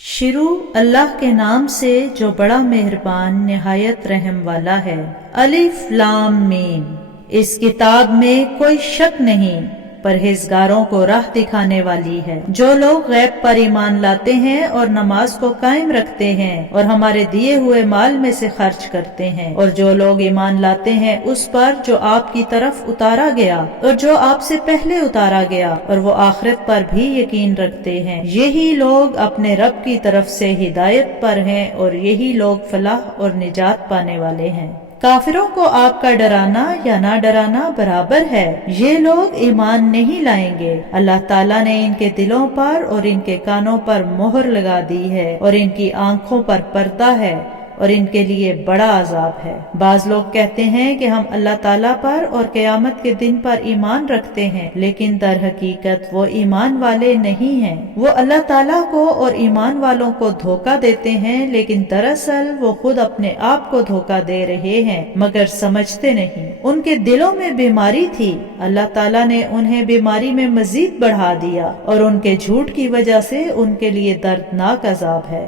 शुरू अल्लाह के नाम से जो बड़ा मेहरबान निहायत रहम वाला है। अलिफ लाम मीम। इस किताब में कोई शक नहीं, परहेजगारों को राह दिखाने वाली है। जो लोग गैब पर ईमान लाते हैं और नमाज को कायम रखते हैं और हमारे दिए हुए माल में से खर्च करते हैं, और जो लोग ईमान लाते हैं उस पर जो आपकी तरफ उतारा गया और जो आपसे पहले उतारा गया, और वो आखिरत पर भी यकीन रखते हैं, यही लोग अपने रब की तरफ से हिदायत पर हैं और यही लोग फलाह और निजात पाने वाले हैं। काफिरों को आपका डराना या ना डराना बराबर है। ये लोग ईमान नहीं लाएंगे। अल्लाह ताला ने इनके दिलों पर और इनके कानों पर मोहर लगा दी है और इनकी आंखों पर पर्दा है और इनके लिए बड़ा अजाब है। बाज लोग कहते हैं कि हम अल्लाह ताला पर और क़यामत के दिन पर ईमान रखते हैं, लेकिन दर हकीकत वो ईमान वाले नहीं हैं। वो अल्लाह ताला को और ईमान वालों को धोखा देते हैं, लेकिन दरअसल वो खुद अपने आप को धोखा दे रहे हैं, मगर समझते नहीं। उनके दिलों में बीमारी थी, अल्लाह ताला ने उन्हें बीमारी में मजीद बढ़ा दिया और उनके झूठ की वजह से उनके लिए दर्दनाक अजाब है।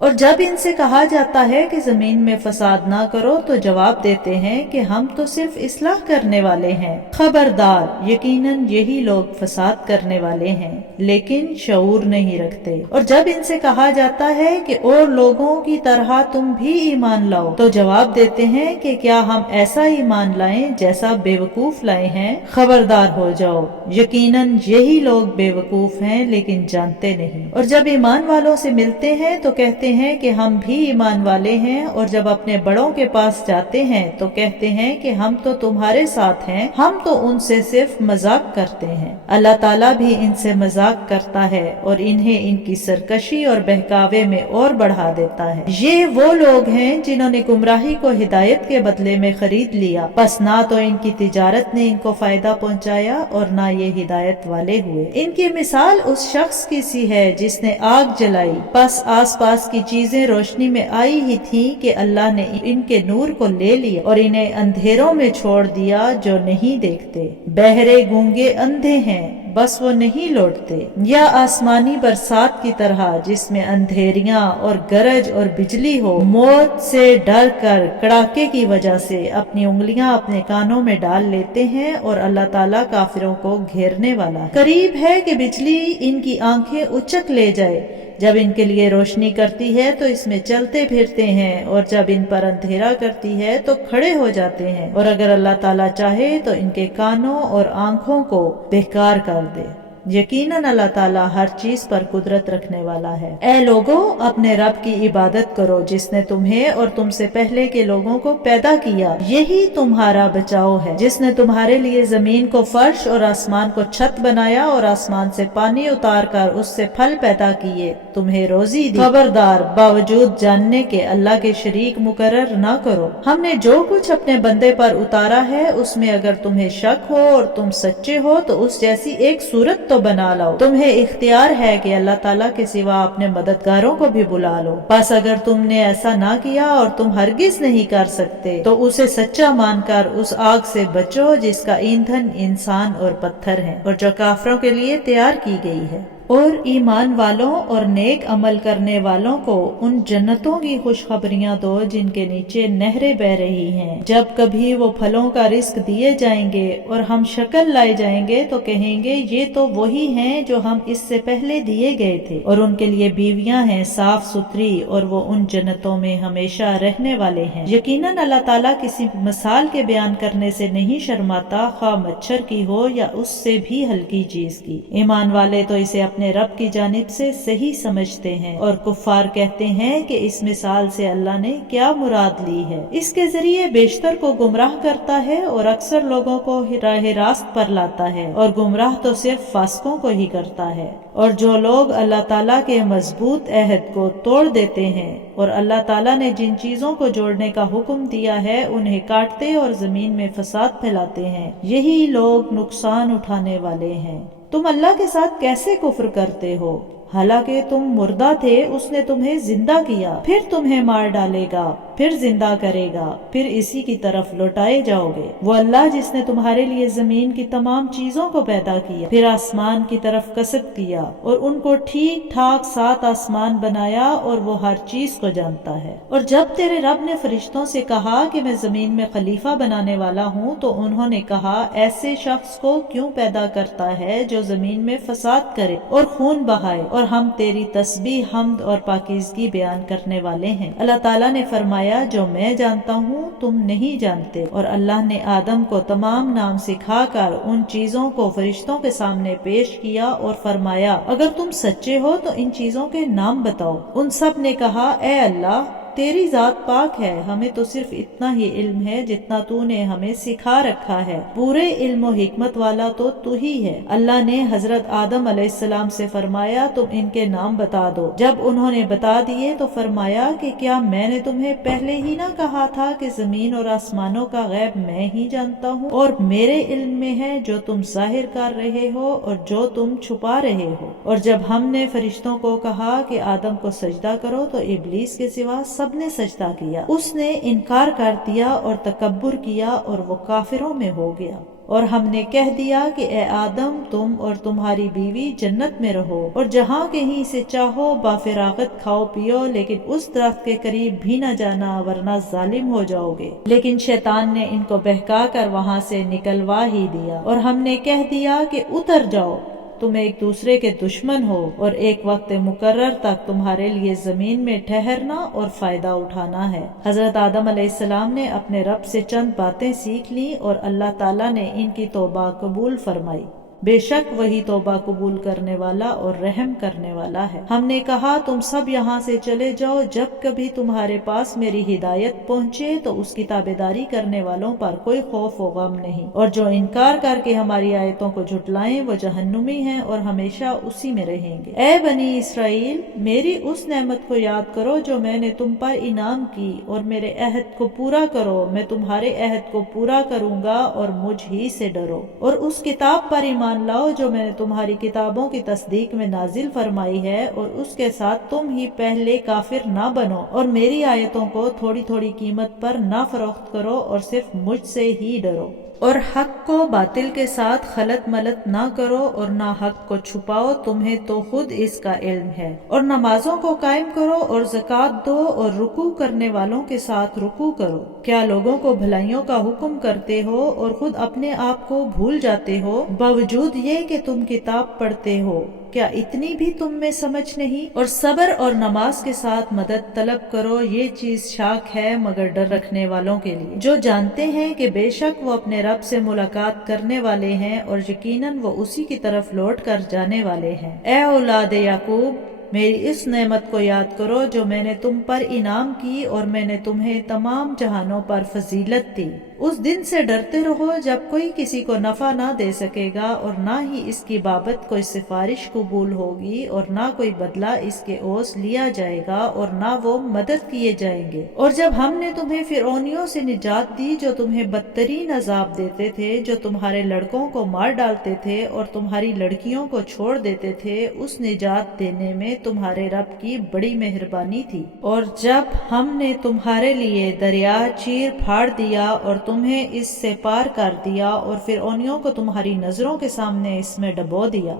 और जब इनसे कहा जाता है कि जमीन में फसाद ना करो, तो जवाब देते हैं कि हम तो सिर्फ इस्लाह करने वाले हैं। खबरदार, यकीनन यही लोग फसाद करने वाले हैं, लेकिन शऊर नहीं रखते। और जब इनसे कहा जाता है कि और लोगों की तरह तुम भी ईमान लाओ, तो जवाब देते हैं कि क्या हम ऐसा ईमान लाएं जैसा बेवकूफ लाए हैं। खबरदार हो जाओ, यकीनन यही लोग बेवकूफ हैं, लेकिन जानते नहीं। और जब ईमान वालों से मिलते हैं तो कहते हैं कि हम भी ईमान वाले हैं, और जब अपने बड़ों के पास जाते हैं तो कहते हैं कि हम तो तुम्हारे साथ हैं, हम तो उनसे सिर्फ मजाक करते हैं। अल्लाह ताला भी इनसे मजाक करता है और इन्हें इनकी सरकशी और बहकावे में और बढ़ा देता है। ये वो लोग हैं जिन्होंने गुमराही को हिदायत के बदले में खरीद लिया, बस ना तो इनकी तिजारत ने इनको फायदा पहुँचाया और ना ये हिदायत वाले हुए। इनकी मिसाल उस शख्स की सी है जिसने आग जलाई, बस आस पास की चीजें रोशनी में आई ही थी कि अल्लाह ने इनके नूर को ले लिया और इन्हें अंधेरों में छोड़ दिया जो नहीं देखते। बहरे गूंगे अंधे हैं, बस वो नहीं लौटते। या आसमानी बरसात की तरह जिसमें अंधेरियां और गरज और बिजली हो, मौत से डर कर कड़ाके की वजह से अपनी उंगलियां अपने कानों में डाल लेते हैं, और अल्लाह ताला काफिरों को घेरने वाला है। करीब है कि बिजली इनकी आंखें उचक ले जाए। जब इनके लिए रोशनी करती है तो इसमें चलते फिरते हैं, और जब इन पर अंधेरा करती है तो खड़े हो जाते हैं। और अगर अल्लाह ताला चाहे तो इनके कानों और आंखों को बेकार कर दे। यकीनन अल्लाह ताला हर चीज पर कुदरत रखने वाला है। ऐ लोगो, अपने रब की इबादत करो जिसने तुम्हें और तुमसे पहले के लोगों को पैदा किया। यही तुम्हारा बचाव है, जिसने तुम्हारे लिए जमीन को फर्श और आसमान को छत बनाया और आसमान से पानी उतार कर उससे फल पैदा किए, तुम्हें रोजी दी। खबरदार, बावजूद जानने के अल्लाह के शरीक मुकर्रर न करो। हमने जो कुछ अपने बंदे पर उतारा है उसमें अगर तुम्हें शक हो और तुम सच्चे हो तो उस जैसी एक सूरत तो बना लो। तुम्हें इख्तियार है कि अल्लाह ताला के सिवा अपने मददगारों को भी बुला लो। बस अगर तुमने ऐसा ना किया और तुम हरगिज नहीं कर सकते, तो उसे सच्चा मानकर उस आग से बचो जिसका ईंधन इंसान और पत्थर है और जो काफिरों के लिए तैयार की गई है। और ईमान वालों और नेक अमल करने वालों को उन जन्नतों की खुशखबरियां दो जिनके नीचे नहरें बह रही हैं। जब कभी वो फलों का रिस्क दिए जाएंगे और हम शक्ल लाए जाएंगे तो कहेंगे ये तो वही हैं जो हम इससे पहले दिए गए थे। और उनके लिए बीवियां हैं साफ सुथरी, और वो उन जन्नतों में हमेशा रहने वाले हैं। यकीनन अल्लाह ताला किसी मिसाल के बयान करने से नहीं शर्माता, खा मच्छर की हो या उससे भी हल्की चीज की। ईमान वाले तो इसे अपने रब की जानिब से सही समझते हैं, और कुफ्फार कहते हैं कि इस मिसाल से अल्लाह ने क्या मुराद ली है। इसके जरिए बेशतर को गुमराह करता है और अक्सर लोगों को राह रास्त पर लाता है, और गुमराह तो सिर्फ फासिकों को ही करता है। और जो लोग अल्लाह ताला के मजबूत अहद को तोड़ देते हैं और अल्लाह ताला ने जिन चीजों को जोड़ने का हुक्म दिया है उन्हें काटते और जमीन में फसाद फैलाते हैं, यही लोग नुकसान उठाने वाले हैं। तुम अल्लाह के साथ कैसे कुफ्र करते हो? हालांकि तुम मुर्दा थे, उसने तुम्हें जिंदा किया, फिर तुम्हें मार डालेगा। پھر زندہ کرے گا، پھر اسی کی طرف لوٹائے جاؤ گے۔ وہ اللہ جس نے تمہارے لیے زمین کی تمام چیزوں کو پیدا کیا، پھر آسمان کی طرف قصد کیا اور ان کو ٹھیک ٹھاک 7 آسمان بنایا، اور وہ ہر چیز کو جانتا ہے۔ اور جب تیرے رب نے فرشتوں سے کہا کہ میں زمین میں خلیفہ بنانے والا ہوں، تو انہوں نے کہا ایسے شخص کو کیوں پیدا کرتا ہے جو زمین میں فساد کرے اور خون بہائے، اور ہم تیری تسبیح، حمد اور پاکیزگی بیان کرنے والے ہیں۔ اللہ تعالیٰ نے فرمایا جو میں جانتا ہوں تم نہیں جانتے، اور اللہ نے آدم کو تمام نام سکھا کر ان چیزوں کو فرشتوں کے سامنے پیش کیا اور فرمایا اگر تم سچے ہو تو ان چیزوں کے نام بتاؤ۔ ان سب نے کہا اے اللہ تیری ذات پاک ہے، ہمیں تو صرف اتنا ہی علم ہے جتنا تو نے ہمیں سکھا رکھا ہے، پورے علم و حکمت والا تو ہی ہے۔ اللہ نے حضرت آدم علیہ السلام سے فرمایا تم ان کے نام بتا دو۔ جب انہوں نے بتا دیے تو فرمایا کہ کیا میں نے تمہیں پہلے ہی نہ کہا تھا کہ زمین اور آسمانوں کا غیب میں ہی جانتا ہوں، اور میرے علم میں ہے جو تم ظاہر کر رہے ہو اور جو تم چھپا رہے ہو۔ اور جب ہم نے فرشتوں کو کہا کہ آدم کو سجدہ کرو تو ابلیس کے سوا سب نے سجدہ کیا، اس نے انکار کر دیا اور تکبر کیا اور وہ کافروں میں ہو گیا۔ اور ہم نے کہہ دیا کہ اے آدم تم اور تمہاری بیوی جنت میں رہو اور جہاں کہیں سے چاہو بافراغت کھاؤ پیو، لیکن اس درخت کے قریب بھی نہ جانا ورنہ ظالم ہو جاؤ گے۔ لیکن شیطان نے ان کو بہکا کر وہاں سے نکلوا ہی دیا، اور ہم نے کہہ دیا کہ اتر جاؤ، تم ایک دوسرے کے دشمن ہو، اور ایک وقت مقرر تک تمہارے لیے زمین میں ٹھہرنا اور فائدہ اٹھانا ہے۔ حضرت آدم علیہ السلام نے اپنے رب سے چند باتیں سیکھ لی اور اللہ تعالیٰ نے ان کی توبہ قبول فرمائی، بے شک وہی توبہ قبول کرنے والا اور رحم کرنے والا ہے۔ ہم نے کہا تم سب یہاں سے چلے جاؤ، جب کبھی تمہارے پاس میری ہدایت پہنچے تو اس کی تابعداری کرنے والوں پر کوئی خوف و غم نہیں، اور جو انکار کر کے ہماری آیتوں کو جھٹلائیں وہ جہنمی ہیں اور ہمیشہ اسی میں رہیں گے۔ اے بنی اسرائیل میری اس نعمت کو یاد کرو جو میں نے تم پر انعام کی، اور میرے عہد کو پورا کرو، میں تمہارے عہد کو پورا کروں گا، اور مجھ ہی سے ڈرو، اور اس کتاب پر ایمان لاؤ جو میں نے تمہاری کتابوں کی تصدیق میں نازل فرمائی ہے، اور اس کے ساتھ تم ہی پہلے کافر نہ بنو، اور میری آیتوں کو تھوڑی تھوڑی قیمت پر نہ فروخت کرو، اور صرف مجھ سے ہی ڈرو، اور حق کو باطل کے ساتھ خلط ملط نہ کرو اور نہ حق کو چھپاؤ، تمہیں تو خود اس کا علم ہے، اور نمازوں کو قائم کرو اور زکوٰۃ دو اور رکوع کرنے والوں کے ساتھ رکوع کرو۔ کیا لوگوں کو بھلائیوں کا حکم کرتے ہو اور خود اپنے آپ کو بھول جاتے ہو، باوجود یہ کہ تم کتاب پڑھتے ہو؟ کیا اتنی بھی تم میں سمجھ نہیں؟ اور صبر اور نماز کے ساتھ مدد طلب کرو، یہ چیز شاک ہے مگر ڈر رکھنے والوں کے لیے، جو جانتے ہیں کہ بے شک وہ اپنے رب سے ملاقات کرنے والے ہیں اور یقیناً وہ اسی کی طرف لوٹ کر جانے والے ہیں۔ اے اولاد یعقوب میری اس نعمت کو یاد کرو جو میں نے تم پر انعام کی، اور میں نے تمہیں تمام جہانوں پر فضیلت دی۔ اس دن سے ڈرتے رہو جب کوئی کسی کو نفع نہ دے سکے گا، اور نہ ہی اس کی بابت کوئی سفارش قبول ہوگی، اور نہ کوئی بدلہ اس کے اوس لیا جائے گا، اور نہ وہ مدد کیے جائیں گے۔ اور جب ہم نے تمہیں فرعونیوں سے نجات دی جو تمہیں بدترین عذاب دیتے تھے، جو تمہارے لڑکوں کو مار ڈالتے تھے اور تمہاری لڑکیوں کو چھوڑ دیتے تھے، اس نجات دینے میں تمہارے رب کی بڑی مہربانی تھی۔ اور جب ہم نے تمہارے لیے دریا چیر پھاڑ دیا اور تمہیں اس سے پار کر دیا، اور فرعونیوں کو تمہاری نظروں کے سامنے اس میں ڈبو دیا،